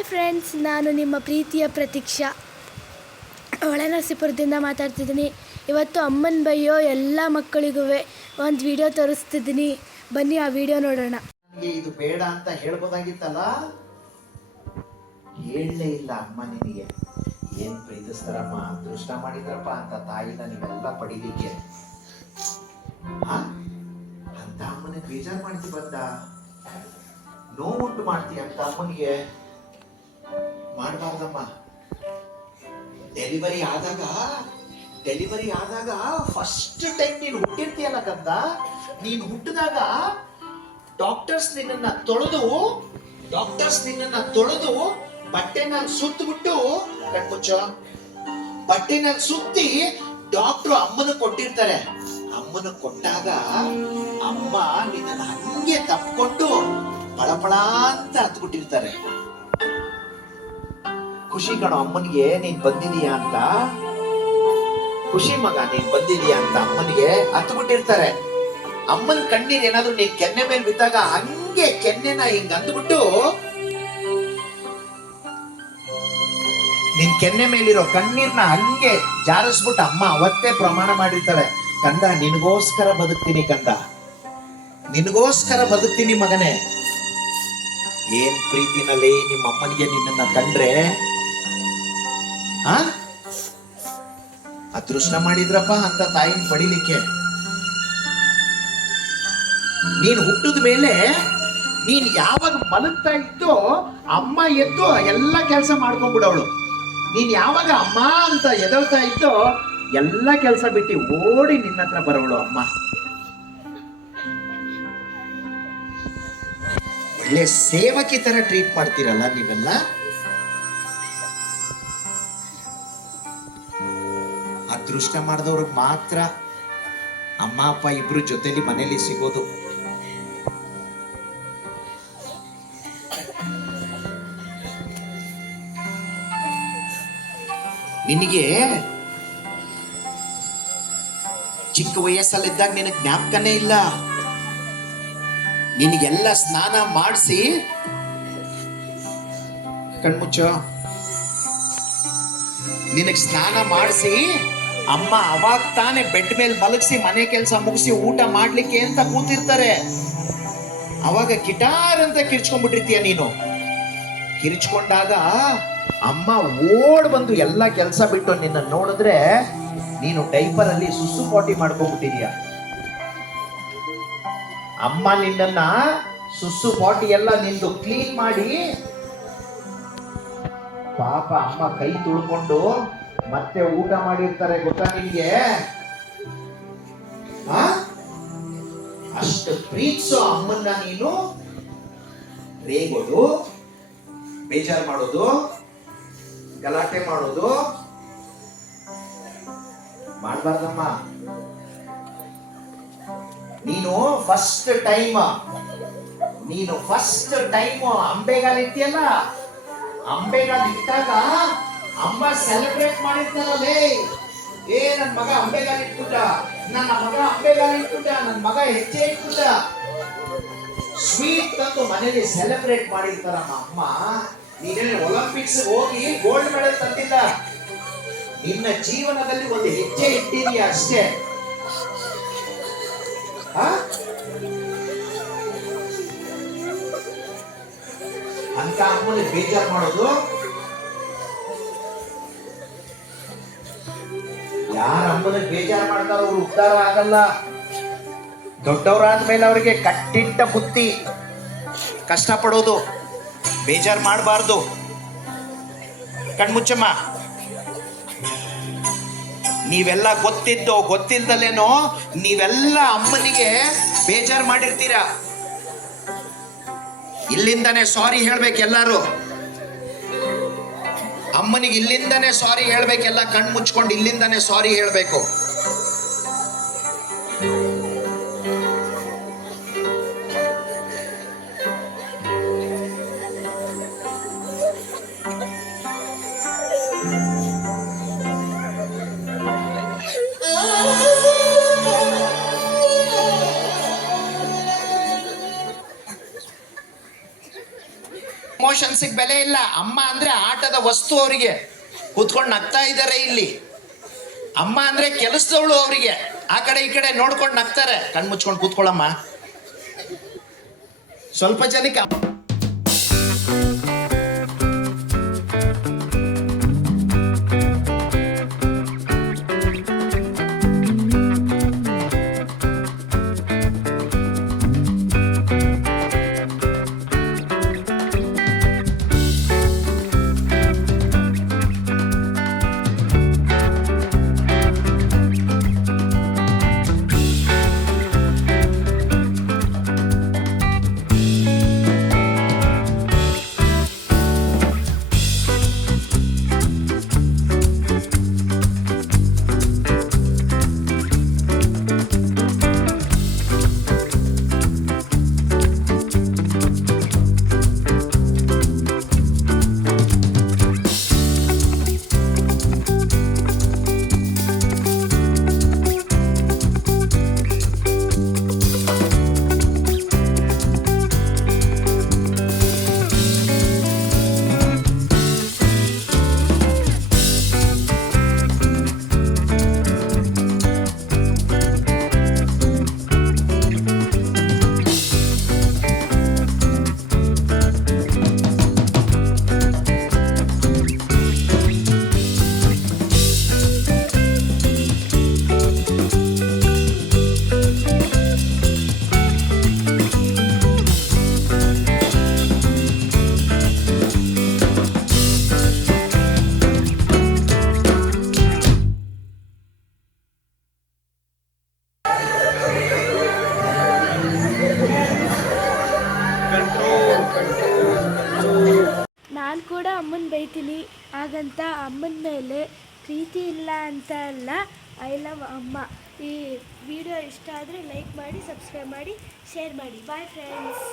Hi friends, ನಾನು ನಿಮ್ಮ ಪ್ರೀತಿಯ ಪ್ರತೀಕ್ಷಾ ಹೊಳೆನರಸೀಪುರದಿಂದ ಮಾತಾಡ್ತಿದ್ದೀನಿ. ಇವತ್ತು ಅಮ್ಮನ ಬೈಯೋ ಎಲ್ಲ ಮಕ್ಕಳಿಗೂ ಒಂದು ವಿಡಿಯೋ ತೋರಿಸ್ತಿದ್ದೀನಿ. ಬನ್ನಿ ಆ ವಿಡಿಯೋ ನೋಡೋಣ. ಇದು ಬೇಡ ಅಂತ ಹೇಳ್ಬೋದಾಗಿತ್ತಲ್ಲ, ಹೇಳಲೇ ಇಲ್ಲ ಅಮ್ಮ. ನಿನಗೆ ಏನ್ ಪ್ರೀತಿಸ್ತಾರಮ್ಮ, ಅದೃಷ್ಟ ಮಾಡಿದ್ರಪ್ಪ ಅಂತ ತಾಯಿನ ನೀವೆಲ್ಲ ಪಡಿಲಿಕ್ಕೆ. ಅಂತ ಅಮ್ಮನಿಗೆ ಬೇಜಾರು ಮಾಡ್ತಿ ಬಂದ, ನೋವುಂಟು ಮಾಡ್ತೀಯ ಅಂತ ಅಮ್ಮನಿಗೆ ಮಾಡಬಾರ್ದಮ್ಮ. ಡೆಲಿವರಿ ಆದಾಗ ಫಸ್ಟ್ ಟೈಮ್ ನೀನು ಹುಟ್ಟಿರ್ತೀಯಲ್ಲ ಕಂದ, ನೀನು ಹುಟ್ಟಿದಾಗ ಡಾಕ್ಟರ್ಸ್ ನಿನ್ನನ್ನ ತೊಳೆದು ಬಟ್ಟೆನಲ್ಲಿ ಸುತ್ತಬಿಟ್ಟು, ಕಣ್ಮುಚ್ಚ, ಬಟ್ಟೆನಲ್ಲಿ ಸುತ್ತಿ ಡಾಕ್ಟ್ರು ಅಮ್ಮನ ಕೊಟ್ಟಿರ್ತಾರೆ. ಅಮ್ಮನ ಕೊಟ್ಟಾಗ ಅಮ್ಮ ನಿನ್ನ ಹಂಗೆ ತಪ್ಕೊಂಡು ಪಳಪಳ ಅಂತ ಹತ್ಬಿಟ್ಟಿರ್ತಾರೆ. ಖುಷಿ ಕಣೋ ಅಮ್ಮನಿಗೆ ನೀನ್ ಬಂದಿದೀಯಾ ಅಂತ, ಖುಷಿ ಮಗ ನೀನ್ ಬಂದಿದೀಯಾ ಅಂತ ಅಮ್ಮನಿಗೆ ಹತ್ಬಿಟ್ಟಿರ್ತಾರೆ. ಅಮ್ಮನ ಕಣ್ಣೀರ್ ಏನಾದ್ರು ನೀನ್ ಕೆನ್ನೆ ಮೇಲೆ ಬಿದ್ದಾಗ ಹಂಗೆ ಕೆನ್ನೆನ ಹಿಂಗ್ ಅಂದ್ಬಿಟ್ಟು ನಿನ್ ಕೆನ್ನೆ ಮೇಲಿರೋ ಕಣ್ಣೀರ್ನ ಹಂಗೆ ಜಾರಿಸ್ಬಿಟ್ಟು ಅಮ್ಮ ಅವತ್ತೇ ಪ್ರಮಾಣ ಮಾಡಿರ್ತಾಳೆ, ಕಂದ ನಿನಗೋಸ್ಕರ ಬದುಕ್ತೀನಿ, ಕಂದ ನಿನಗೋಸ್ಕರ ಬದುಕ್ತೀನಿ ಮಗನೇ. ಏನ್ ಪ್ರೀತಿನಲ್ಲಿ ನಿಮ್ಮ ಅಮ್ಮನಿಗೆ ನಿನ್ನನ್ನ ಕಂಡ್ರೆ ಅದೃಷ್ಟ ಮಾಡಿದ್ರಪ್ಪ ಅಂತ ತಾಯಿನ ಪಡಿಲಿಕ್ಕೆ. ನೀನ್ ಹುಟ್ಟಿದ ಮೇಲೆ ನೀನ್ ಯಾವಾಗ ಮಲಗ್ತಾ ಇದ್ದೋ ಅಮ್ಮ ಎದ್ದು ಎಲ್ಲ ಕೆಲಸ ಮಾಡ್ಕೊಂಡ್ಬಿಡವಳು. ನೀನ್ ಯಾವಾಗ ಅಮ್ಮ ಅಂತ ಎದಳ್ತಾ ಇದ್ದೋ ಎಲ್ಲ ಕೆಲಸ ಬಿಟ್ಟು ಓಡಿ ನಿನ್ನ ಹತ್ರ ಬರೋವಳು ಅಮ್ಮ. ಒಳ್ಳೆ ಸೇವಕಿ ತರ ಟ್ರೀಟ್ ಮಾಡ್ತೀರಲ್ಲ ನೀವೆಲ್ಲ. ಅದೃಷ್ಟ ಮಾಡಿದವ್ರಿಗೆ ಮಾತ್ರ ಅಮ್ಮ ಅಪ್ಪ ಇಬ್ರು ಜೊತೆಲಿ ಮನೇಲಿ ಸಿಗೋದು. ನಿನಗೆ ಚಿಕ್ಕ ವಯಸ್ಸಲ್ಲಿದ್ದಾಗ ನಿನಗೆ ಜ್ಞಾಪಕನೇ ಇಲ್ಲ. ನಿನಗೆಲ್ಲ ಸ್ನಾನ ಮಾಡಿಸಿ, ಕಣ್ಮುಚ್ಚ, ನಿನಗೆ ಸ್ನಾನ ಮಾಡಿಸಿ ಅಮ್ಮ ಅವಾಗ ತಾನೇ ಬೆಡ್ ಮೇಲೆ ಮಲಗಿಸಿ ಮನೆ ಕೆಲಸ ಮುಗಿಸಿ ಊಟ ಮಾಡ್ಲಿಕ್ಕೆ ಅಂತ ಕೂತಿರ್ತಾರೆ. ಅವಾಗ ಗಿಟಾರ್ ಅಂತ ಕಿರ್ಚ್ಕೊಂಡ್ಬಿಟ್ಟಿರ್ತೀಯ ನೀನು. ಕಿರ್ಚ್ಕೊಂಡಾಗ ಅಮ್ಮ ಓಡ್ ಬಂದು ಎಲ್ಲ ಕೆಲಸ ಬಿಟ್ಟು ನಿನ್ನ ನೋಡಿದ್ರೆ ನೀನು ಡೈಪರ್ ಅಲ್ಲಿ ಸುಸು ಪಾಟಿ ಮಾಡ್ಕೊಂಡ್ಬಿಟ್ಟಿದೀಯ. ಅಮ್ಮ ನಿನ್ನನ್ನ ಸುಸು ಪಾಟಿ ಎಲ್ಲ ನಿಂದು ಕ್ಲೀನ್ ಮಾಡಿ, ಪಾಪ ಅಮ್ಮ ಕೈ ತುಳ್ಕೊಂಡು ಮತ್ತೆ ಊಟ ಮಾಡಿರ್ತಾರೆ, ಗೊತ್ತಾ ನಿನ್ಗೆ? ಅಷ್ಟು ಪ್ರೀತಿಸೋ ಅಮ್ಮನ್ನ ನೀನು ರೇಗೋದು, ಬೇಜಾರು ಮಾಡೋದು, ಗಲಾಟೆ ಮಾಡೋದು ಮಾಡಬಾರ್ದಮ್ಮ. ನೀನು ಫಸ್ಟ್ ಟೈಮ್ ಅಂಬೆಗಾಲ ಇಟ್ಟಿಯಲ್ಲ, ಅಂಬೆಗಾಲ ಇಟ್ಟಾಗ ಅಮ್ಮ ಸೆಲೆಬ್ರೇಟ್ ಮಾಡಿರ್ತಾರಲ್ಲೇ, ನನ್ ಮಗ ಅಂಬೆಗಾಲ ಇಟ್ಬಿಟ್ಟ, ನನ್ನ ಮಗ ಹೆಜ್ಜೆ ಇಟ್ಬಿಟ್ಟ, ಸ್ವೀಟ್ ತಂದು ಮನೇಲಿ ಸೆಲೆಬ್ರೇಟ್ ಮಾಡಿರ್ತಾರಮ್ಮ ಅಮ್ಮ. ನೀನೇನು ಒಲಿಂಪಿಕ್ಸ್ ಹೋಗಿ ಗೋಲ್ಡ್ ಮೆಡಲ್ ತಂದಿಲ್ಲ, ನಿನ್ನ ಜೀವನದಲ್ಲಿ ಒಂದು ಹೆಜ್ಜೆ ಇಟ್ಟಿದೀಯ ಅಷ್ಟೇ. ಅಂತ ಅಮ್ಮನಿಗೆ ಬೇಜಾರು ಮಾಡೋದು. ಯಾರ ಅಮ್ಮನಿಗೆ ಬೇಜಾರು ಮಾಡ್ತಾರೋ ಅವ್ರು ಉದ್ಧಾರ ಆಗಲ್ಲ. ದೊಡ್ಡವರಾದ್ಮೇಲೆ ಅವ್ರಿಗೆ ಕಟ್ಟಿಟ್ಟ ಬುತ್ತಿ, ಕಷ್ಟಪಡೋದು, ಬೇಜಾರು ಮಾಡಬಾರ್ದು. ಕಣ್ಮುಚ್ಚಮ್ಮ, ನೀವೆಲ್ಲ ಗೊತ್ತಿಲ್ದಲೇನೋ ನೀವೆಲ್ಲ ಅಮ್ಮನಿಗೆ ಬೇಜಾರು ಮಾಡಿರ್ತೀರಾ. ಇಲ್ಲಿಂದಾನೆ ಸಾರಿ ಹೇಳ್ಬೇಕು ಎಲ್ಲಾರು. ಅಮ್ಮನಿಗೆ ಇಲ್ಲಿಂದಾನೆ ಸಾರಿ ಹೇಳ್ಬೇಕೆಲ್ಲ, ಕಣ್ಣು ಮುಚ್ಕೊಂಡು ಇಲ್ಲಿಂದಾನೆ ಸಾರಿ ಹೇಳ್ಬೇಕು. ಎಮೋಷನ್ಸಿಗೆ ಬೆಲೆ ಇಲ್ಲ. ಅಮ್ಮ ಅಂದ್ರೆ ಆಟದ ವಸ್ತು ಅವರಿಗೆ. ಕೂತ್ಕೊಂಡು ನಗ್ತಾ ಇದ್ದಾರೆ ಇಲ್ಲಿ. ಅಮ್ಮ ಅಂದ್ರೆ ಕೆಲಸದವಳು ಅವರಿಗೆ. ಆ ಕಡೆ ಈ ಕಡೆ ನೋಡ್ಕೊಂಡು ನಗ್ತಾರೆ. ಕಣ್ಣು ಮುಚ್ಕೊಂಡು ಕೂತ್ಕೊಳ್ಳಮ್ಮ. ಸ್ವಲ್ಪ ಜನಕ್ಕೆ ನಾನು ಕೂಡ ಅಮ್ಮನ ಬೈತೀನಿ. ಹಾಗಂತ ಅಮ್ಮನ ಮೇಲೆ ಪ್ರೀತಿ ಇಲ್ಲ ಅಂತ ಅಲ್ಲ. ಐ ಲವ್ ಅಮ್ಮ. ಈ ವಿಡಿಯೋ ಇಷ್ಟ ಆದರೆ ಲೈಕ್ ಮಾಡಿ, ಸಬ್ಸ್ಕ್ರೈಬ್ ಮಾಡಿ, ಶೇರ್ ಮಾಡಿ. Bye friends.